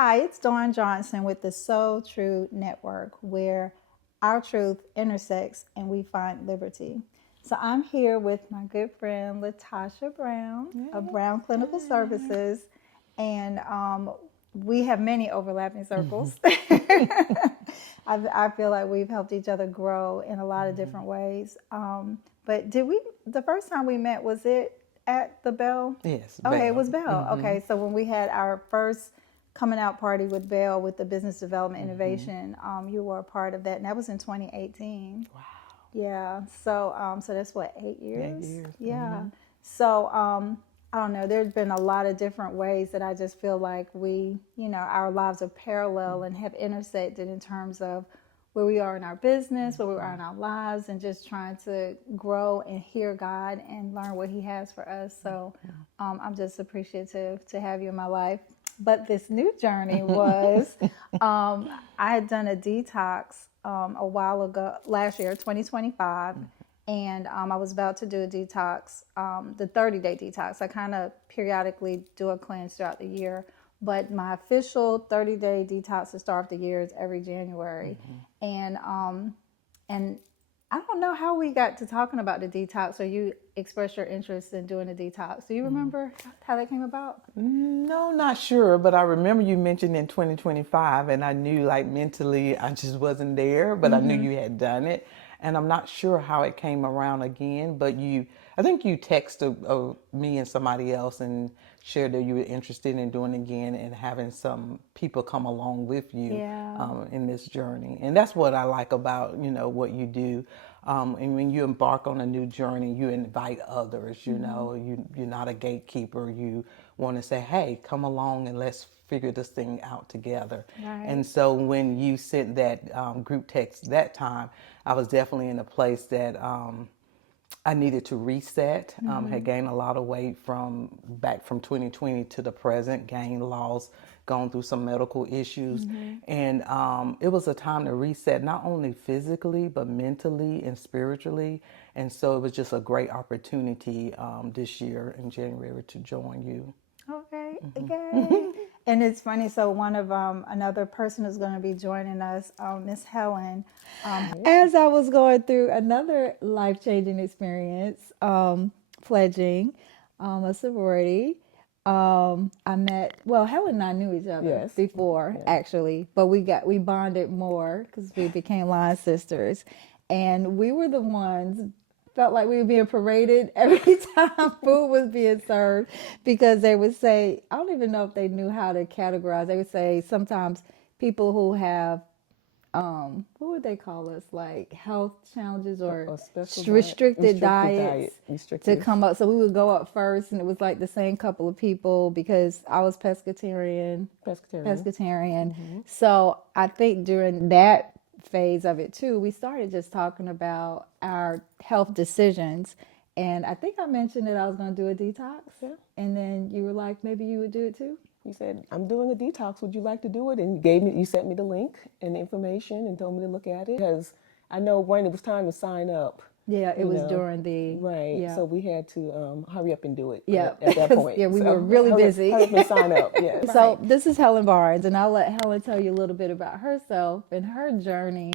Hi, it's Dawn Johnson with the So Tru Network, where our truth intersects and we find liberty. So I'm here with my good friend Latasha Brown of Brown Clinical Services, and we have many overlapping circles. I feel like we've helped each other grow in a lot of different ways. But did we? The first time we met, was it at the Bell? Yes, Okay, it Bell. was Bell. Okay, so when we had our first coming out party with Bell with the business development innovation, you were a part of that, and that was in 2018. Wow. Yeah. So that's what, 8 years? 8 years. Yeah. So I don't know. There's been a lot of different ways that I just feel like our lives are parallel and have intersected in terms of where we are in our business, where we are in our lives, and just trying to grow and hear God and learn what He has for us. So I'm just appreciative to have you in my life. But this new journey was I had done a detox a while ago, last year, 2025. And I was about to do a detox, the 30-day detox. I kind of periodically do a cleanse throughout the year. But my official 30-day detox to start off the year is every January. And I don't know how we got to talking about the detox, or you expressed your interest in doing the detox. Do you remember how that came about? No, not sure, but I remember you mentioned in 2025, and I knew like mentally I just wasn't there, but I knew you had done it. And I'm not sure how it came around again, but I think you texted me and somebody else and shared that you were interested in doing it again and having some people come along with you Yeah. in this journey. And that's what I like about, what you do. And when you embark on a new journey, you invite others, you're not a gatekeeper. You want to say, hey, come along and let's figure this thing out together. Right. And so when you sent that group text that time, I was definitely in a place that I needed to reset. Had gained a lot of weight from 2020 to the present, gained, lost, gone through some medical issues. And it was a time to reset, not only physically, but mentally and spiritually. And so it was just a great opportunity this year in January to join you. Okay. Okay. And it's funny. So one of another person is going to be joining us, Miss Helen. As I was going through another life changing experience, pledging a sorority. I met, well, Helen and I knew each other Yes. before, actually, but we bonded more because we became line sisters, and we were the ones, felt like we were being paraded every time food was being served, because they would say, I don't even know if they knew how to categorize. They would say sometimes people who have what would they call us, like health challenges or A special restricted diet, diets to restrictive. come up. So we would go up first, and it was like the same couple of people because I was pescatarian. Pescatarian. So I think during that phase of it too, we started just talking about our health decisions. And I think I mentioned that I was going to do a detox. Yeah. And then you were like, maybe you would do it too. You said, I'm doing a detox. Would you like to do it? And you sent me the link and the information and told me to look at it. Because I know when it was time to sign up. Yeah, it was during the, Right. yeah. So we had to hurry up and do it. Yeah, At that point. yeah, we So were really busy. Hurry up and sign up. Yes. So this is Helen Barnes, and I'll let Helen tell you a little bit about herself and her journey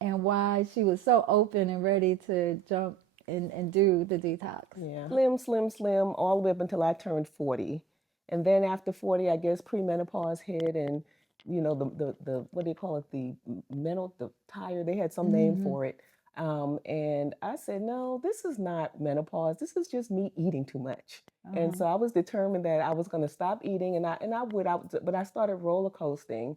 and why she was so open and ready to jump and do the detox. Yeah. Slim, all the way up until I turned 40. And then after 40, I guess premenopause hit, and the what do you call it? The tire. They had some name for it. And I said, no, this is not menopause. This is just me eating too much. And so I was determined that I was going to stop eating, but I started roller coasting,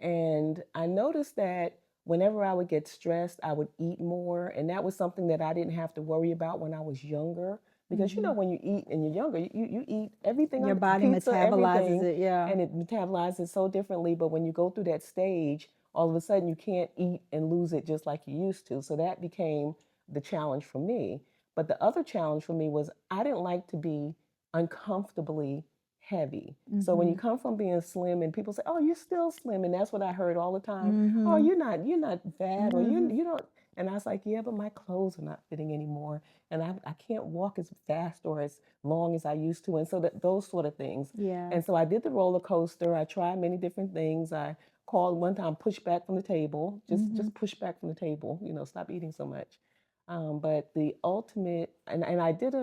and I noticed that whenever I would get stressed, I would eat more, and that was something that I didn't have to worry about when I was younger. Because when you eat and you're younger, you eat everything, Your body pizza, metabolizes everything, it, yeah. and it metabolizes so differently. But when you go through that stage, all of a sudden you can't eat and lose it just like you used to. So that became the challenge for me. But the other challenge for me was I didn't like to be uncomfortably heavy. So when you come from being slim and people say, "Oh, you're still slim," and that's what I heard all the time. "Oh, you're not fat," or you don't. And I was like, yeah, but my clothes are not fitting anymore. And I can't walk as fast or as long as I used to. And so those sort of things. Yeah. And so I did the roller coaster. I tried many different things. I called one time push back from the table, just push back from the table, stop eating so much. But the ultimate, and I did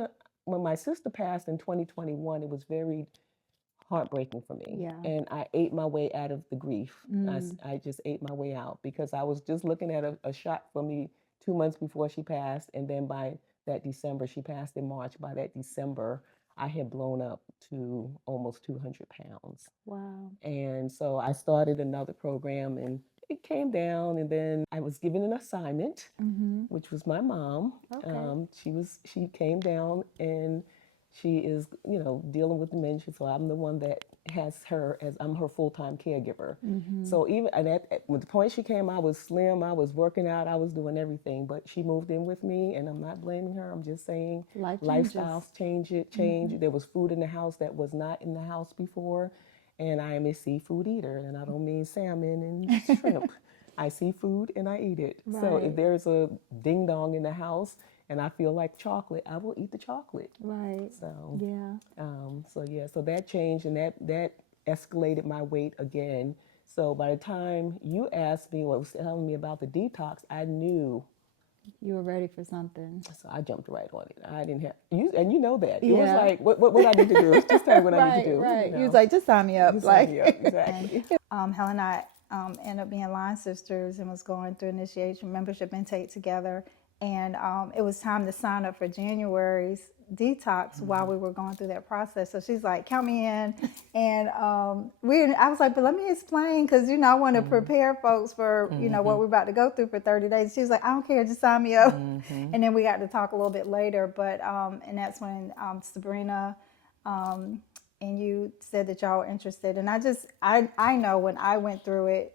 when my sister passed in 2021, it was very heartbreaking for me. Yeah. And I ate my way out of the grief. I just ate my way out because I was just looking at a shot for me 2 months before she passed. And then by that December, she passed in March. By that December, I had blown up to almost 200 pounds. Wow. And so I started another program and it came down. And then I was given an assignment, which was my mom. Okay. She came down and she is, dealing with dementia. So I'm the one that has her as I'm her full-time caregiver. So even at the point she came, I was slim, I was working out, I was doing everything. But she moved in with me, and I'm not blaming her. I'm just saying Life lifestyles change. There was food in the house that was not in the house before, and I am a seafood eater, and I don't mean salmon and shrimp. I see food and I eat it. So if Right. there's a ding dong in the house and I feel like chocolate, I will eat the chocolate. Right. So Yeah. so that changed, and that escalated my weight again. So by the time you asked me what was telling me about the detox, I knew. You were ready for something. So I jumped right on it. I didn't have you, and you know that. It was Yeah. like, what I need to do? Just tell me what I need to do. Right. You He was know? like, just sign me up. Just like, sign me up. Exactly. Helen and I ended up being line sisters and was going through initiation membership intake together. And it was time to sign up for January's detox while we were going through that process. So she's like, count me in. And I was like, but let me explain, because, I want to prepare folks for, what we're about to go through for 30 days. She was like, I don't care, just sign me up. And then we got to talk a little bit later. But, and that's when Sabrina and you said that y'all were interested. And I know when I went through it,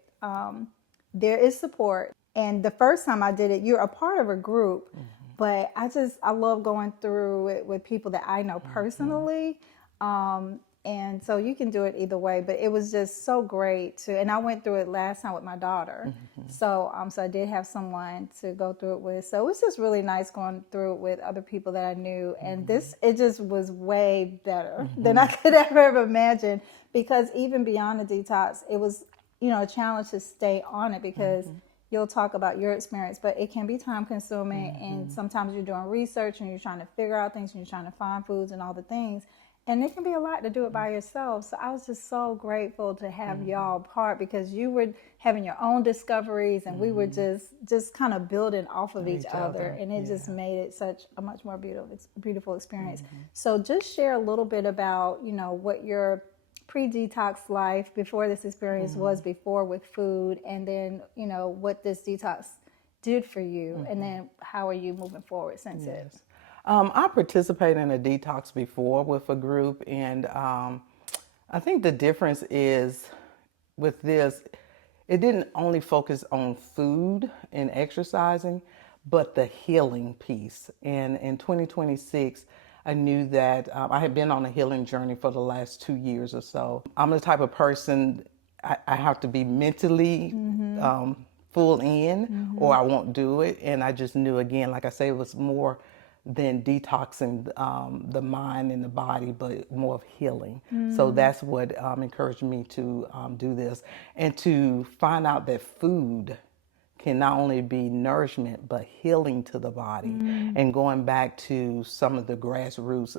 there is support. And the first time I did it, you're a part of a group, but I love going through it with people that I know personally. And so you can do it either way, but it was just so great and I went through it last time with my daughter. So I did have someone to go through it with. So it was just really nice going through it with other people that I knew. And it just was way better than I could ever imagined, because even beyond the detox, it was, a challenge to stay on it, because you'll talk about your experience, but it can be time consuming. And sometimes you're doing research and you're trying to figure out things and you're trying to find foods and all the things. And it can be a lot to do it by yourself. So I was just so grateful to have y'all part, because you were having your own discoveries and we were just kind of building off of each other. And it just made it such a much more beautiful experience. So just share a little bit about, what your pre-detox life before this experience was before with food, and then what this detox did for you, and then how are you moving forward since it? I participated in a detox before with a group, and I think the difference is with this, it didn't only focus on food and exercising, but the healing piece. And in 2026, I knew that I had been on a healing journey for the last 2 years or so. I'm the type of person, I have to be mentally full in, or I won't do it. And I just knew, again, like I say, it was more than detoxing the mind and the body, but more of healing. So that's what encouraged me to do this, and to find out that food can not only be nourishment but healing to the body. And going back to some of the grassroots,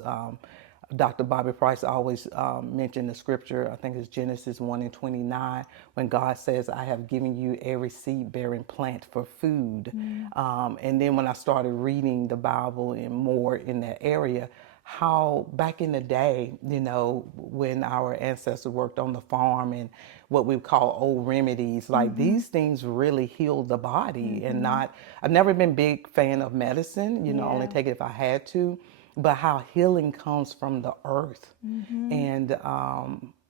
Dr. Bobby Price always mentioned the scripture, I think it's Genesis 1:29, when God says, I have given you every seed-bearing plant for food. And then when I started reading the Bible and more in that area, how back in the day, when our ancestors worked on the farm and what we call old remedies, like these things really healed the body. And I've never been a big fan of medicine, only take it if I had to, but how healing comes from the earth. And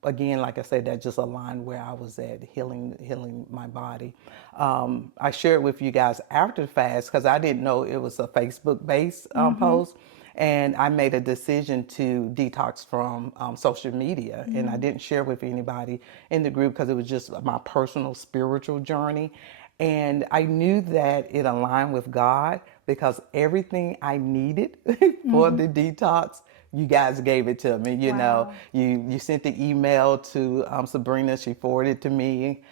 again, like I said, that just aligned where I was at, healing my body. I shared with you guys after the fast, because I didn't know it was a Facebook-based post. And I made a decision to detox from social media. And I didn't share with anybody in the group, because it was just my personal spiritual journey. And I knew that it aligned with God because everything I needed for the detox, you guys gave it to me. You know, Wow. you sent the email to Sabrina, she forwarded it to me.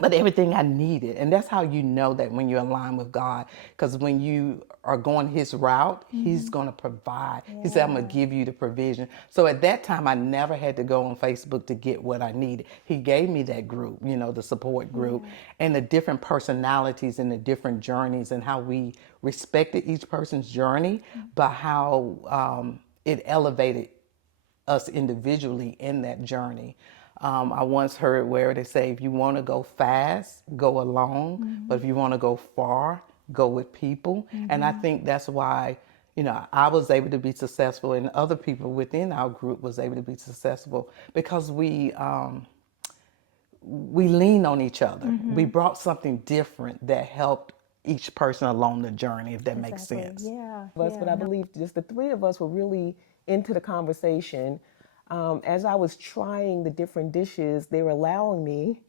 But everything I needed. And that's how you know that when you're aligned with God. Because when you are going his route, he's going to provide. He said, I'm going to give you the provision. So at that time, I never had to go on Facebook to get what I needed. He gave me that group, you know, the support group, and the different personalities and the different journeys and how we respected each person's journey, but how it elevated us individually in that journey. I once heard where they say, if you want to go fast, go alone. But if you want to go far, go with people. And I think that's why, you know, I was able to be successful and other people within our group was able to be successful because we leaned on each other. We brought something different that helped each person along the journey, if that makes sense. Yeah. Us, but I believe just the three of us were really into the conversation. As I was trying the different dishes, they were allowing me,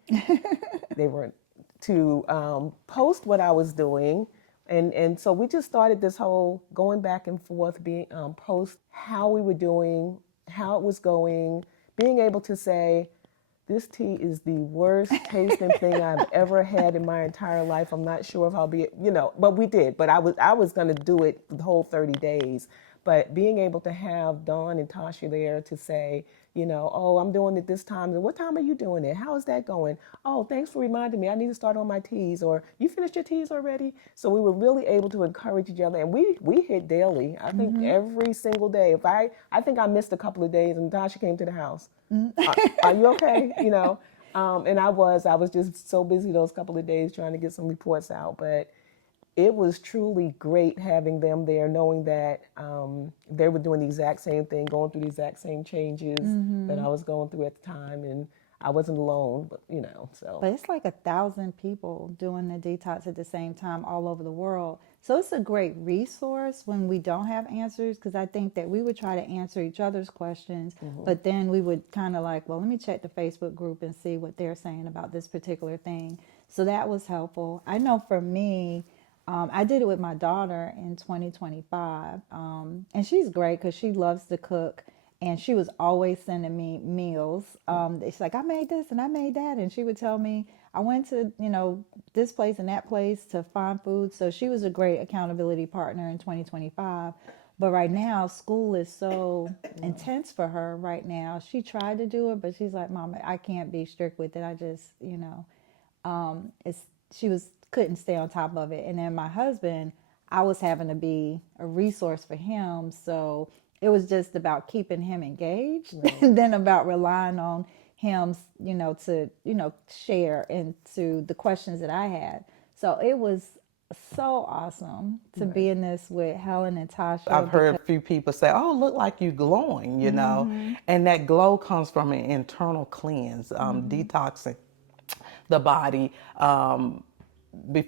they were to post what I was doing. And so we just started this whole going back and forth, being post how we were doing, how it was going, being able to say, this tea is the worst tasting thing I've ever had in my entire life. I'm not sure if I'll be, you know, but we did. But I was going to do it the whole 30 days. But being able to have Dawn and Tasha there to say, you know, oh, I'm doing it this time. And what time are you doing it? How is that going? Oh, thanks for reminding me. I need to start on my teas. Or you finished your teas already? So we were really able to encourage each other. And we hit daily. I think every single day. I think I missed a couple of days and Tasha came to the house. Are you okay? You know, and I was just so busy those couple of days trying to get some reports out. But it was truly great having them there, knowing that they were doing the exact same thing, going through the exact same changes that I was going through at the time, and I wasn't alone. But you know, so. But it's like 1,000 people doing the detox at the same time all over the world. So it's a great resource when we don't have answers, because I think that we would try to answer each other's questions, but then we would kind of like, well, let me check the Facebook group and see what they're saying about this particular thing. So that was helpful. I know for me, I did it with my daughter in 2025, and she's great because she loves to cook. And she was always sending me meals. She's like, I made this and I made that. And she would tell me, I went to, you know, this place and that place to find food. So she was a great accountability partner in 2025. But right now, school is so intense for her right now. She tried to do it, but she's like, Mom, I can't be strict with it. I just, you know, she couldn't stay on top of it. And then my husband, I was having to be a resource for him. So it was just about keeping him engaged and then about relying on him, you know, to, you know, share into the questions that I had. So it was so awesome to be in this with Helen and Tasha. I've heard a few people say, oh, look like you glowing, you know, and that glow comes from an internal cleanse, detoxing the body.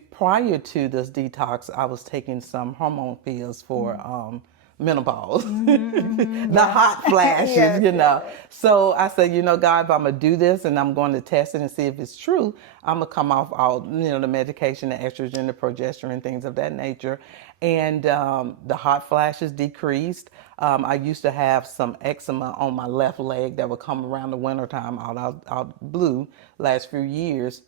Prior to this detox, I was taking some hormone pills for menopause, the hot flashes, you know. So I said, you know, God, if I'm going to do this and I'm going to test it and see if it's true, I'm going to come off all, you know, the medication, the estrogen, the progesterone, things of that nature. And the hot flashes decreased. I used to have some eczema on my left leg that would come around the wintertime out blue last few years.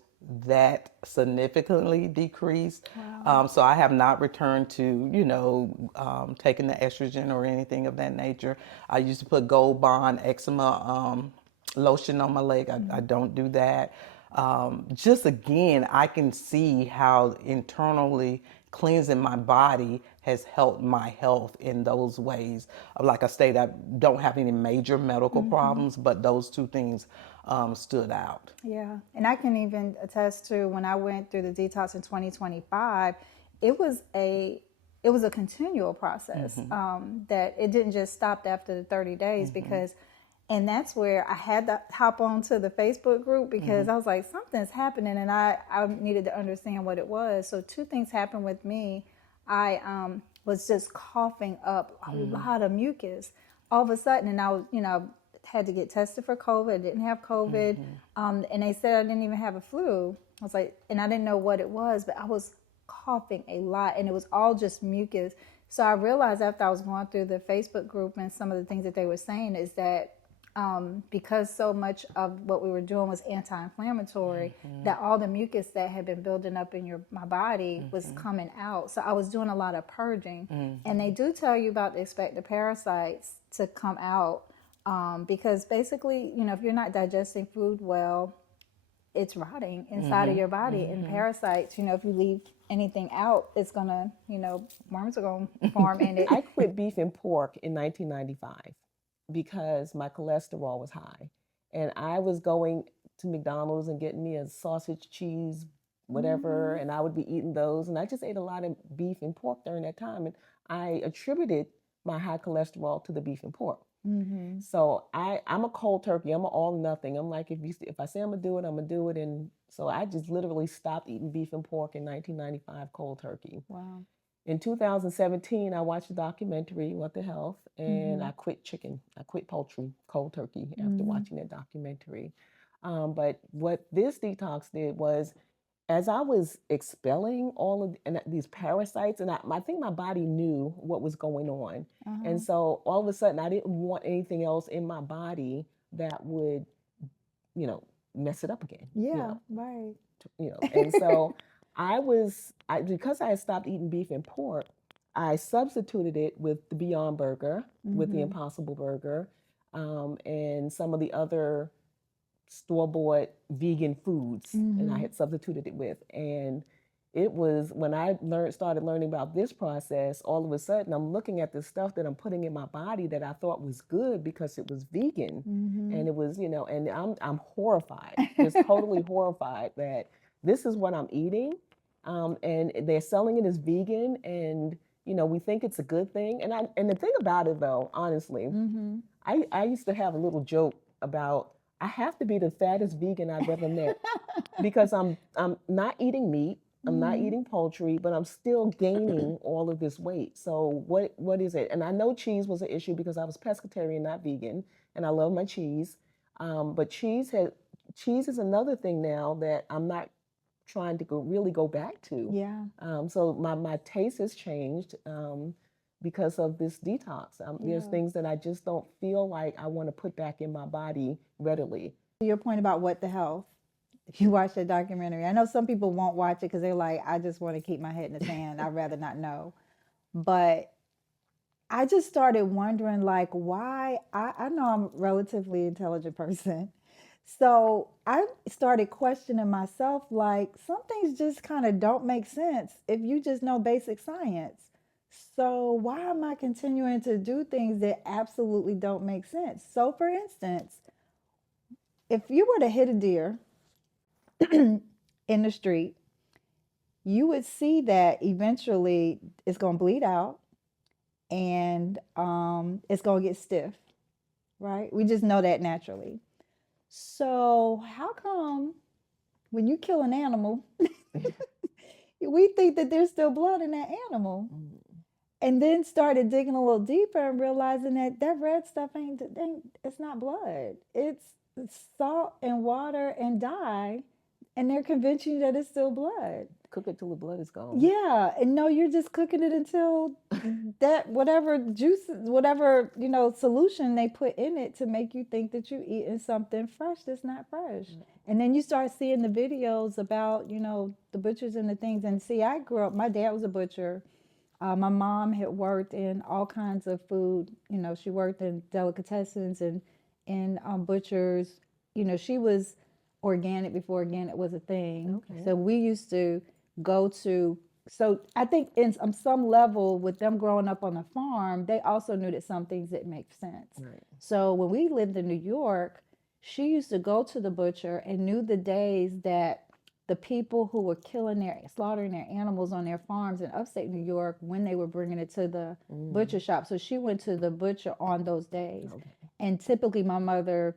That significantly decreased. Wow. So I have not returned to, you know, taking the estrogen or anything of that nature. I used to put Gold Bond eczema lotion on my leg. I don't do that. Just again, I can see how internally cleansing my body has helped my health in those ways. Like I stated, I don't have any major medical problems, but those two things stood out. Yeah. And I can even attest to when I went through the detox in 2025, it was a continual process, that it didn't just stop after the 30 days because, and that's where I had to hop onto the Facebook group because I was like, something's happening and I needed to understand what it was. So two things happened with me. I was just coughing up a lot of mucus all of a sudden, and I was, you know, had to get tested for COVID. I didn't have COVID. And they said I didn't even have a flu. I was like, and I didn't know what it was, but I was coughing a lot, and it was all just mucus. So I realized after I was going through the Facebook group and some of the things that they were saying is that because so much of what we were doing was anti-inflammatory, that all the mucus that had been building up in my body was coming out. So I was doing a lot of purging, and they do tell you about to expect the parasites to come out because basically, if you're not digesting food well, it's rotting inside of your body, and parasites, if you leave anything out, it's gonna, worms are gonna form in it. I quit beef and pork in 1995 because my cholesterol was high. And I was going to McDonald's and getting me a sausage, cheese, whatever, and I would be eating those. And I just ate a lot of beef and pork during that time. And I attributed my high cholesterol to the beef and pork. So I'm a cold turkey. I'm an all nothing. I'm like, if I say I'm gonna do it, I'm gonna do it. And so I just literally stopped eating beef and pork in 1995, cold turkey. Wow. In 2017, I watched a documentary, What the Health, and I quit chicken. I quit poultry, cold turkey, after watching that documentary. But what this detox did was, as I was expelling all of these parasites, and I think my body knew what was going on. And so all of a sudden, I didn't want anything else in my body that would, mess it up again. Yeah, right. And so because I had stopped eating beef and pork, I substituted it with the Beyond Burger, with the Impossible Burger, and some of the other store-bought vegan foods, and I had substituted it with. And it was when I started learning about this process, all of a sudden I'm looking at the stuff that I'm putting in my body that I thought was good because it was vegan, and it was, and I'm horrified, just totally horrified that this is what I'm eating, and they're selling it as vegan, and we think it's a good thing. And the thing about it, though, honestly, I used to have a little joke about, I have to be the fattest vegan I've ever met because I'm not eating meat, I'm not eating poultry, but I'm still gaining all of this weight. So what is it? And I know cheese was an issue because I was pescatarian, not vegan, and I love my cheese. But cheese is another thing now that I'm not trying to really go back to. Yeah. So my taste has changed because of this detox. There's things that I just don't feel like I want to put back in my body readily. To your point about What the Health, you watched that documentary. I know some people won't watch it because they're like, I just want to keep my head in the sand. I'd rather not know. But I just started wondering, like, why. I know I'm a relatively intelligent person. So I started questioning myself, like, some things just kind of don't make sense if you just know basic science. So why am I continuing to do things that absolutely don't make sense? So for instance, if you were to hit a deer in the street, you would see that eventually it's going to bleed out and it's going to get stiff, right? We just know that naturally. So how come when you kill an animal, we think that there's still blood in that animal? And then started digging a little deeper and realizing that red stuff it's not blood. It's salt and water and dye, and they're convincing you that it's still blood. Cook it till the blood is gone. Yeah, and no, you're just cooking it until that whatever juice, whatever solution they put in it to make you think that you're eating something fresh that's not fresh. And then you start seeing the videos about the butchers and the things. And see, I grew up. My dad was a butcher. My mom had worked in all kinds of food. She worked in delicatessens and in butchers. She was organic before organic was a thing. Okay. So we used to go to. So I think on some level, with them growing up on the farm, they also knew that some things didn't make sense. Right. So when we lived in New York, she used to go to the butcher and knew the days that the people who were slaughtering their animals on their farms in upstate New York, when they were bringing it to the butcher shop. So she went to the butcher on those days. Okay. And typically my mother,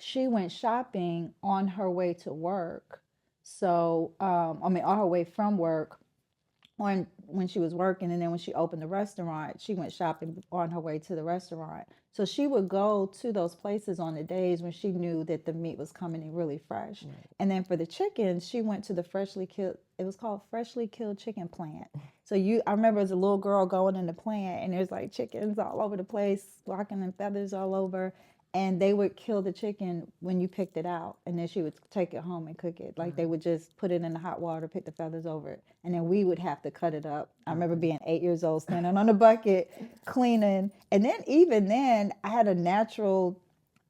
she went shopping on her way to work. So, on her way from work. when she was working, and then when she opened the restaurant, she went shopping on her way to the restaurant. So she would go to those places on the days when she knew that the meat was coming in really fresh. Right. And then for the chickens, she went to the freshly killed, it was called freshly killed chicken plant. So I remember as a little girl going in the plant, and there's like chickens all over the place, walking and feathers all over. And they would kill the chicken when you picked it out, and then she would take it home and cook it. Like, they would just put it in the hot water, pick the feathers over it, and then we would have to cut it up. I remember being 8 years old, standing on a bucket, cleaning. And then even then, I had a natural,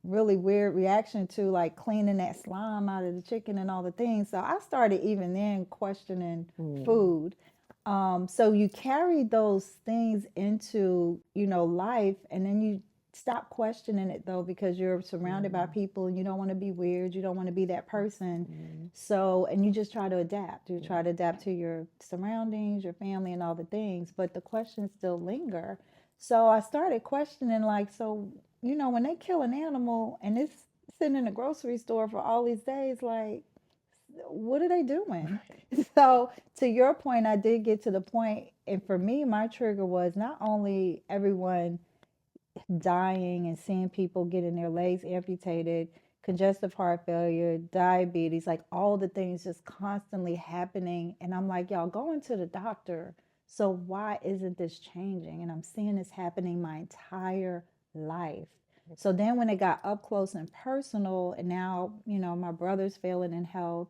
really weird reaction to like cleaning that slime out of the chicken and all the things. So I started even then questioning food. So you carry those things into, life, and then you stop questioning it though, because you're surrounded by people and you don't want to be weird. You don't want to be that person. So, and you just try to adapt. You try to adapt to your surroundings, your family, and all the things, but the questions still linger. So I started questioning, like, so, when they kill an animal and it's sitting in a grocery store for all these days, like, what are they doing? So to your point, I did get to the point, and for me, my trigger was not only everyone dying and seeing people getting their legs amputated, congestive heart failure, diabetes, like all the things just constantly happening. And I'm like, y'all going to the doctor. So why isn't this changing? And I'm seeing this happening my entire life. So then when it got up close and personal, and now, my brother's failing in health,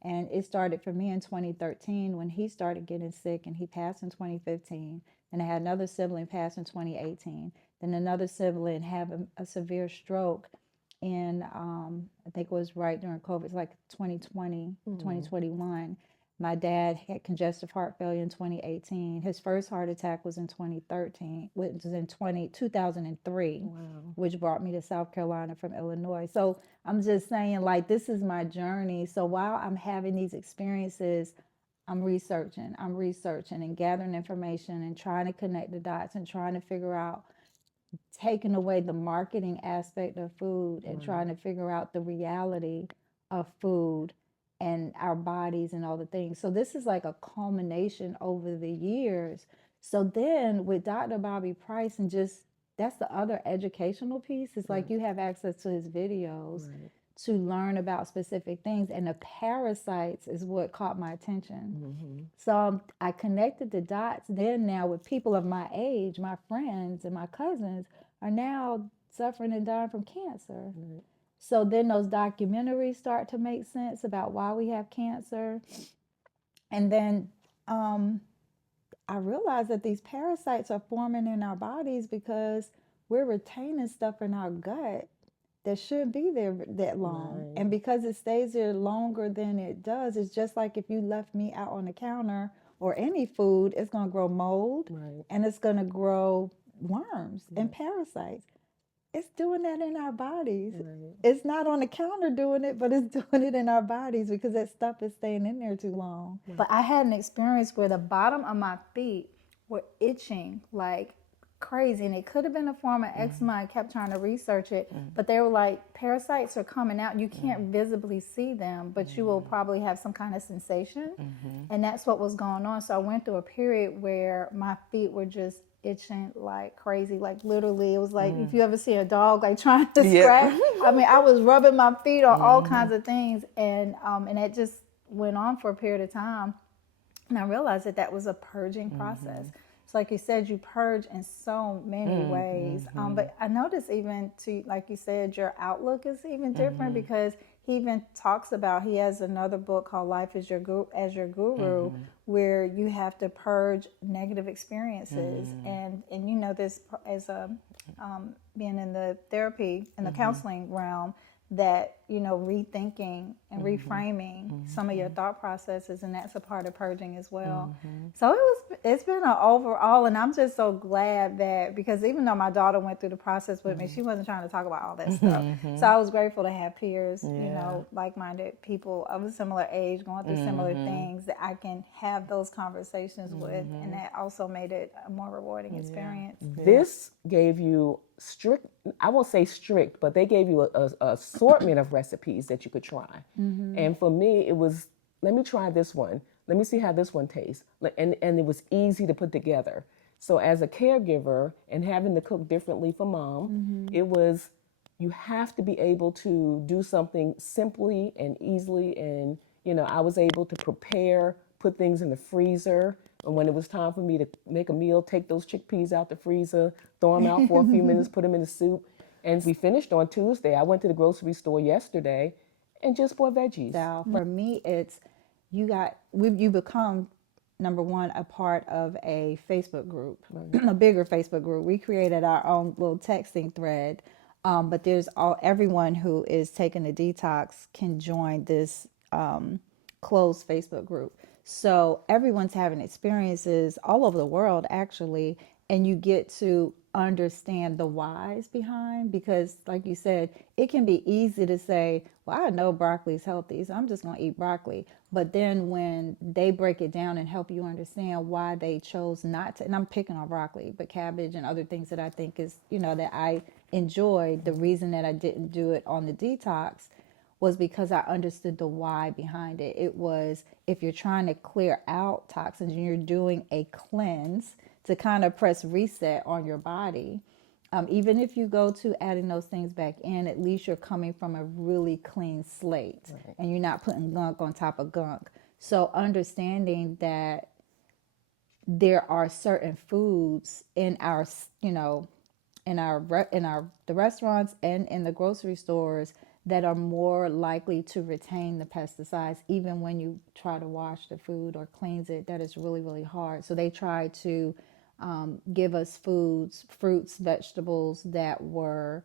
and it started for me in 2013 when he started getting sick, and he passed in 2015. And I had another sibling pass in 2018. Then another sibling had a severe stroke in, I think it was right during COVID, it's like 2020, 2021. My dad had congestive heart failure in 2018. His first heart attack was in 2013, which was in 2003, wow, which brought me to South Carolina from Illinois. So I'm just saying, like, this is my journey. So while I'm having these experiences, I'm researching and gathering information and trying to connect the dots and trying to figure out, taking away the marketing aspect of food and trying to figure out the reality of food and our bodies and all the things. So this is like a culmination over the years. So then with Dr. Bobby Price, and just, that's the other educational piece. It's like you have access to his videos to learn about specific things, and the parasites is what caught my attention. So I connected the dots then now with people of my age, my friends and my cousins are now suffering and dying from cancer. So then those documentaries start to make sense about why we have cancer. And then I realized that these parasites are forming in our bodies because we're retaining stuff in our gut that shouldn't be there that long. And because it stays there longer than it does, it's just like if you left meat out on the counter or any food, it's going to grow mold and it's going to grow worms and parasites. It's doing that in our bodies. It's not on the counter doing it, but it's doing it in our bodies because that stuff is staying in there too long. But I had an experience where the bottom of my feet were itching like crazy, and it could have been a form of eczema. I kept trying to research it, but they were like, parasites are coming out. You can't visibly see them, but you will probably have some kind of sensation, and that's what was going on. So I went through a period where my feet were just itching like crazy, like literally it was like if you ever see a dog like trying to scratch. I mean, I was rubbing my feet on all kinds of things, and it just went on for a period of time, and I realized that was a purging process. So like you said, you purge in so many ways. But I noticed even to, like you said, your outlook is even different because he even talks about, he has another book called Life as Your Guru, where you have to purge negative experiences. And this as a being in the therapy, in the counseling realm, that, rethinking and reframing some of your thought processes, and that's a part of purging as well. So it's been an overall, and I'm just so glad that, because even though my daughter went through the process with me, she wasn't trying to talk about all that stuff. So I was grateful to have peers, like-minded people of a similar age going through similar things that I can have those conversations with, and that also made it a more rewarding experience. This gave you strict, I won't say strict, but they gave you a assortment of recipes that you could try. And for me, it was, let me try this one. let me see how this one tastes. And it was easy to put together. So as a caregiver and having to cook differently for mom, it was, you have to be able to do something simply and easily. And, I was able to prepare, put things in the freezer. And when it was time for me to make a meal, take those chickpeas out the freezer, throw them out for a few minutes, put them in the soup. And we finished on Tuesday. I went to the grocery store yesterday and just bought veggies. So for me, it's you become, number one, a part of a Facebook group, a bigger Facebook group. We created our own little texting thread, but there's everyone who is taking the detox can join this closed Facebook group. So everyone's having experiences all over the world, actually, and you get to understand the whys behind, because like you said, it can be easy to say, well, I know broccoli is healthy, so I'm just going to eat broccoli. But then when they break it down and help you understand why they chose not to, and I'm picking on broccoli, but cabbage and other things that I think is, that I enjoyed, the reason that I didn't do it on the detox was because I understood the why behind it. It was, if you're trying to clear out toxins and you're doing a cleanse to kind of press reset on your body, even if you go to adding those things back in, at least you're coming from a really clean slate, and you're not putting gunk on top of gunk. So understanding that there are certain foods in our, the restaurants and in the grocery stores that are more likely to retain the pesticides, even when you try to wash the food or cleanse it. That is really, really hard. So they try to give us foods, fruits, vegetables that were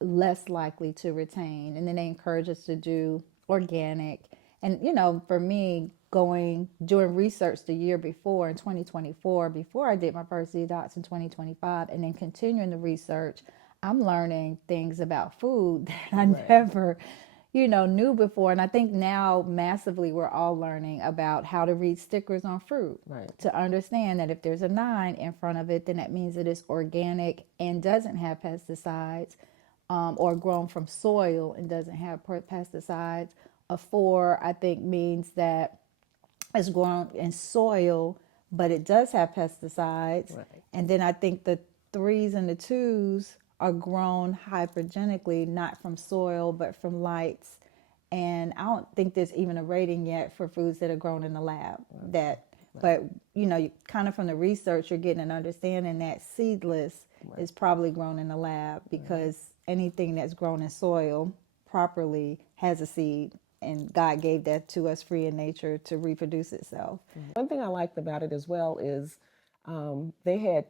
less likely to retain. And then they encourage us to do organic. And, for me, doing research the year before in 2024, before I did my first detox in 2025, and then continuing the research, I'm learning things about food that I never, knew before. And I think now massively we're all learning about how to read stickers on fruit, to understand that if there's a 9 in front of it, then that means it is organic and doesn't have pesticides, or grown from soil and doesn't have pesticides. A 4, I think, means that it's grown in soil, but it does have pesticides. And then I think the 3s and the 2s are grown hypergenically, not from soil, but from lights. And I don't think there's even a rating yet for foods that are grown in the lab. But you kind of, from the research, you're getting an understanding that seedless is probably grown in the lab, because anything that's grown in soil properly has a seed, and God gave that to us free in nature to reproduce itself. One thing I liked about it as well is they had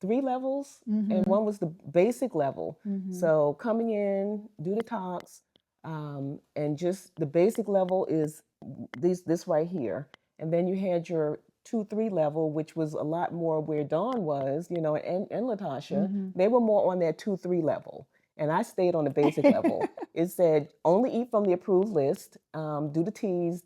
3 levels, and one was the basic level. So coming in, do detox, and just the basic level is this right here. And then you had your 2-3 level, which was a lot more where Dawn was, and Latasha. They were more on that 2-3 level. And I stayed on the basic level. It said only eat from the approved list, do the teas,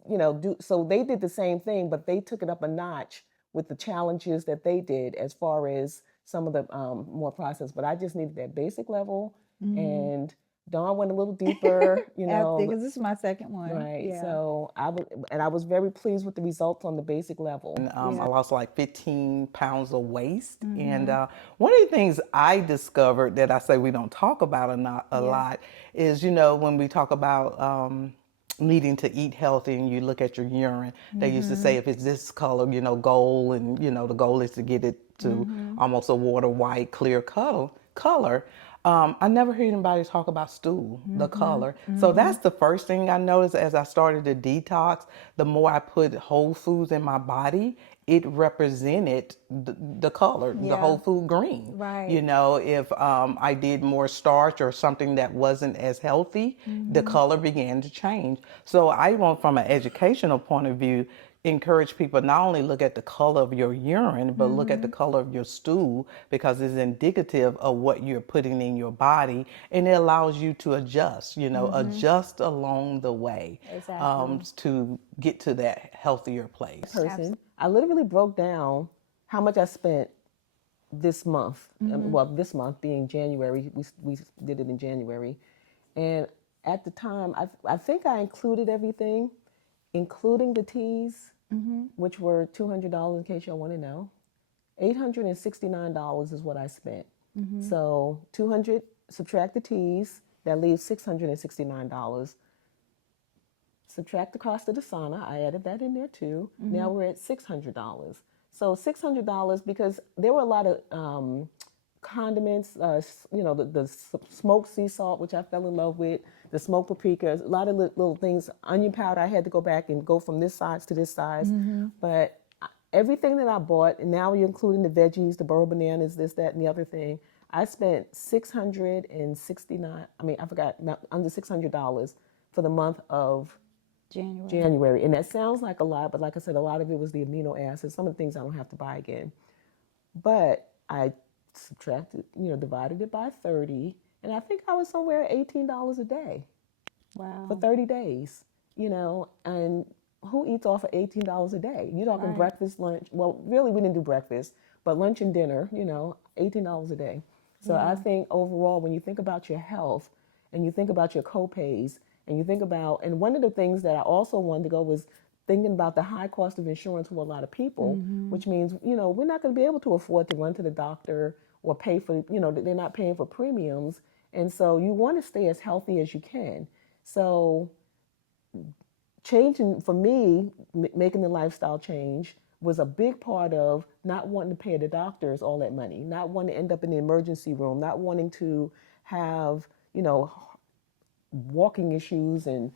so they did the same thing, but they took it up a notch with the challenges that they did as far as some of the more processed. But I just needed that basic level, and Dawn went a little deeper, Because this is my second one. Right. Yeah. So I was very pleased with the results on the basic level. And I lost like 15 pounds of waist. And one of the things I discovered that I say we don't talk about a lot is, when we talk about needing to eat healthy and you look at your urine, they used to say if it's this color, gold, and, the goal is to get it to almost a water white, clear color. I never heard anybody talk about stool, the color. So that's the first thing I noticed as I started to detox. The more I put whole foods in my body, it represented the color, the whole food green. Right. If I did more starch or something that wasn't as healthy, the color began to change. So I want, from an educational point of view, encourage people not only look at the color of your urine, but look at the color of your stool, because it's indicative of what you're putting in your body, and it allows you to adjust, adjust along the way, to get to that healthier place. I literally broke down how much I spent this month. Well, this month being January, we did it in January, and at the time, I think I included everything, including the teas, which were $200 in case y'all want to know. $869 is what I spent. So 200, subtract the teas, that leaves $669. Subtract the cost of the sauna, I added that in there too. Now we're at $600. So $600 because there were a lot of condiments, the smoked sea salt, which I fell in love with, the smoked paprika, a lot of little things, onion powder. I had to go back and go from this size to this size. But everything that I bought, and now you're including the veggies, the burro bananas, this, that, and the other thing, I spent under $600 for the month of January. And that sounds like a lot, but like I said, a lot of it was the amino acids, some of the things I don't have to buy again. But I subtracted, divided it by 30, and I think I was somewhere at $18 a day. Wow. For 30 days, and who eats off of $18 a day? You're talking breakfast, lunch. Well, really, we didn't do breakfast, but lunch and dinner, $18 a day. So I think overall, when you think about your health and you think about your co-pays and you think about, and one of the things that I also wanted to go was thinking about the high cost of insurance for a lot of people, which means, we're not going to be able to afford to run to the doctor or pay for, they're not paying for premiums. And so you want to stay as healthy as you can. So changing, for me, making the lifestyle change was a big part of not wanting to pay the doctors all that money, not wanting to end up in the emergency room, not wanting to have, walking issues and,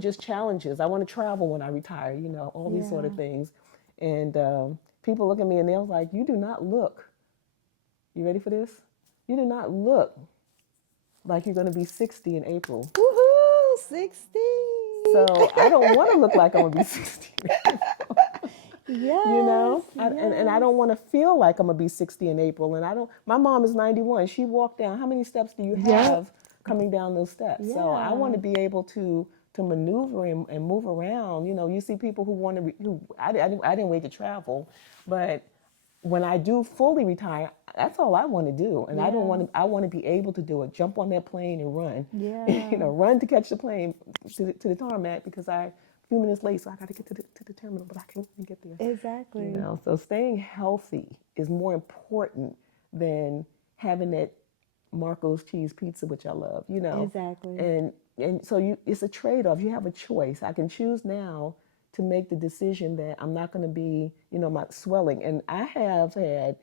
just challenges. I want to travel when I retire, all these sort of things. And people look at me and they're like, you do not look, you ready for this? You do not look like you're going to be 60 in April. Woohoo, 60. So I don't want to look like I'm going to be 60 in April. Yes, And I don't want to feel like I'm going to be 60 in April. And my mom is 91. She walked down. How many steps do you have coming down those steps? Yeah. So I want to be able to maneuver and move around. You see people who want to, I didn't wait to travel, but when I do fully retire, that's all I want to do. And I want to be able to do it. Jump on that plane and run. Yeah. Run to catch the plane to the tarmac because a few minutes late, so I got to get to the terminal, but I can't even get there. Exactly. So staying healthy is more important than having that Marco's cheese pizza, which I love. Exactly. And so it's a trade-off. You have a choice. I can choose now to make the decision that I'm not going to be, my swelling. And I have had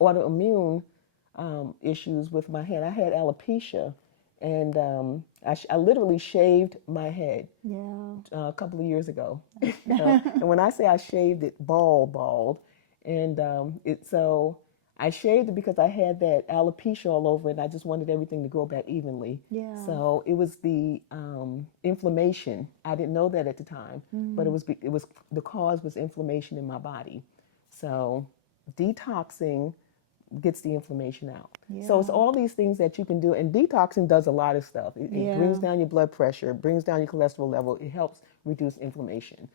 autoimmune issues with my head. I had alopecia, and I literally shaved my head a couple of years ago. And when I say I shaved it bald, and so I shaved it because I had that alopecia all over it, and I just wanted everything to grow back evenly. Yeah. So it was the inflammation. I didn't know that at the time, but it was the cause was inflammation in my body. So detoxing gets the inflammation out. Yeah. So it's all these things that you can do, and detoxing does a lot of stuff. It brings down your blood pressure, it brings down your cholesterol level, it helps reduce inflammation.